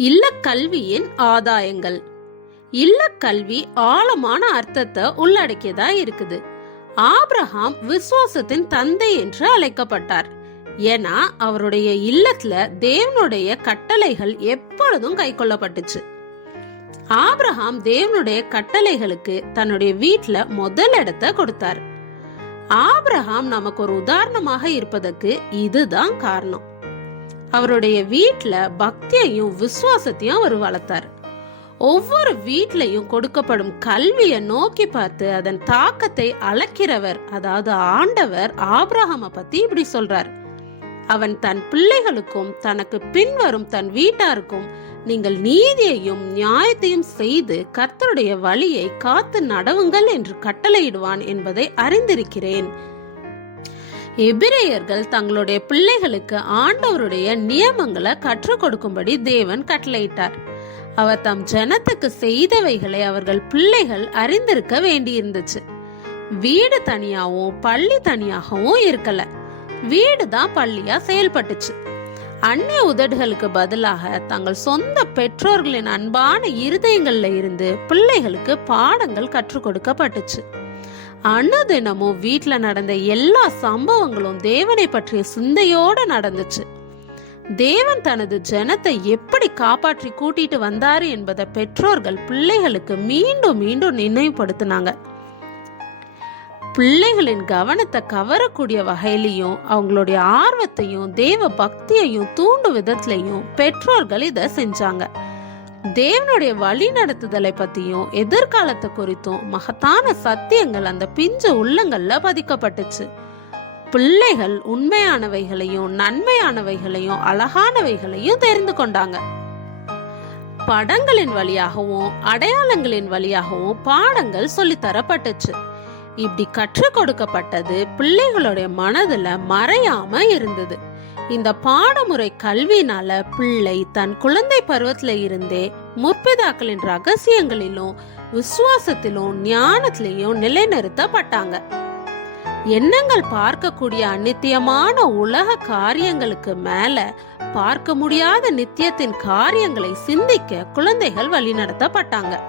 இல்லக்கல்வியின் ஆதாயங்கள். இல்லக்கல்வி ஆழமான அர்த்தத்தை உள்ளடக்கியதா இருக்குது. ஆப்ரஹாம் விசுவாசத்தின் தந்தை என்று அழைக்கப்பட்டார். ஏன்னா அவருடைய இல்லத்துல தேவனுடைய கட்டளைகள் எப்பொழுதும் கைக்கொள்ளப்பட்டுச்சு. ஆப்ரஹாம் தேவனுடைய கட்டளைகளுக்கு தன்னுடைய வீட்டில் முதல் இடத்தை கொடுத்தார். ஆப்ரஹாம் நமக்கு ஒரு உதாரணமாக இருப்பதற்கு இதுதான் காரணம். அவருடைய வீட்டில் பக்தியையும் விசுவாசத்தையும் அவர் வளர்த்தார். ஒவ்வொரு வீட்லையும் கொடுக்கப்படும் கல்வியை நோக்கி பார்த்து அதன் தாக்கத்தை அளக்கிறவர் அதாவது ஆண்டவர் ஆபிரகாம பத்தி இப்படி சொல்றார். அவன் தன் பிள்ளைகளுக்கும் தனக்கு பின்வரும் தன் வீட்டாருக்கும் நீங்கள் நீதியையும் நியாயத்தையும் செய்து கர்த்தருடைய வழியை காத்து நடவுங்கள் என்று கட்டளையிடுவான் என்பதை அறிந்திருக்கிறேன். எபிரேயர்கள் தங்களுடைய பிள்ளைகளுக்கு ஆண்டவருடைய நியமங்களை கற்றுக் கொடுக்கும்படி தேவன் கட்டளையிட்டார். அவர் தம் ஜனத்துக்கு செய்தவைகளை அவர்கள் பிள்ளைகள் அறிந்திருக்க வேண்டியிருந்துச்சு. வீடு தனியாகவும் பள்ளி தனியாகவும் இருக்கல. வீடு தான் பள்ளியா செயல்பட்டுச்சு. அந்நிய உதடுகளுக்கு பதிலாக தங்கள் சொந்த பெற்றோர்களின் அன்பான இருதயங்கள்ல இருந்து பிள்ளைகளுக்கு பாடங்கள் கற்றுக் கொடுக்கப்பட்டுச்சு. அனுதினமும் வீட்டில் நடந்த எல்லா சம்பவங்களும் தேவனை பற்றிய சிந்தையோட நடந்துச்சு. தேவன் தனது ஜனத்தை எப்படி காப்பாற்றி கூட்டிட்டு வந்தாரு என்பதை பெற்றோர்கள் பிள்ளைகளுக்கு மீண்டும் மீண்டும் நினைவுபடுத்தினாங்க. பிள்ளைகளின் கவனத்தை கவரக்கூடிய வகையிலையும் அவங்களுடைய ஆர்வத்தையும் தேவ பக்தியையும் தூண்டும் விதத்திலையும் பெற்றோர்கள் இதை செஞ்சாங்க. தேவனுடைய வழி நடத்துதலை பத்தியும் எதிர்காலத்தை குறித்தும் மகத்தான சத்தியங்கள் அந்த பிஞ்ச உள்ளங்கள்ல பதிக்கப்பட்டுச்சு. பிள்ளைகள் உண்மையானவைகளையும் நன்மையானவைகளையும் அழகானவைகளையும் தெரிந்து கொண்டாங்க. படங்களின் வழியாகவும் அடையாளங்களின் வழியாகவும் பாடங்கள் சொல்லித்தரப்பட்டுச்சு. இப்படி கற்றுக் கொடுக்கப்பட்டது பிள்ளைகளுடைய மனதுல மறையாம இருந்தது. இந்த பாடமுறை கல்வினால பிள்ளை தன் குழந்தை பருவத்துல இருந்தே முற்பிதாக்களின் ரகசியங்களிலும் விசுவாசத்திலும் ஞானத்திலையும் நிலைநிறுத்தப்பட்டாங்க. எண்ணங்கள் பார்க்கக்கூடிய அநித்தியமான உலக காரியங்களுக்கு மேல பார்க்க முடியாத நித்தியத்தின் காரியங்களை சிந்திக்க குழந்தைகள் வழிநடத்தப்பட்டாங்க.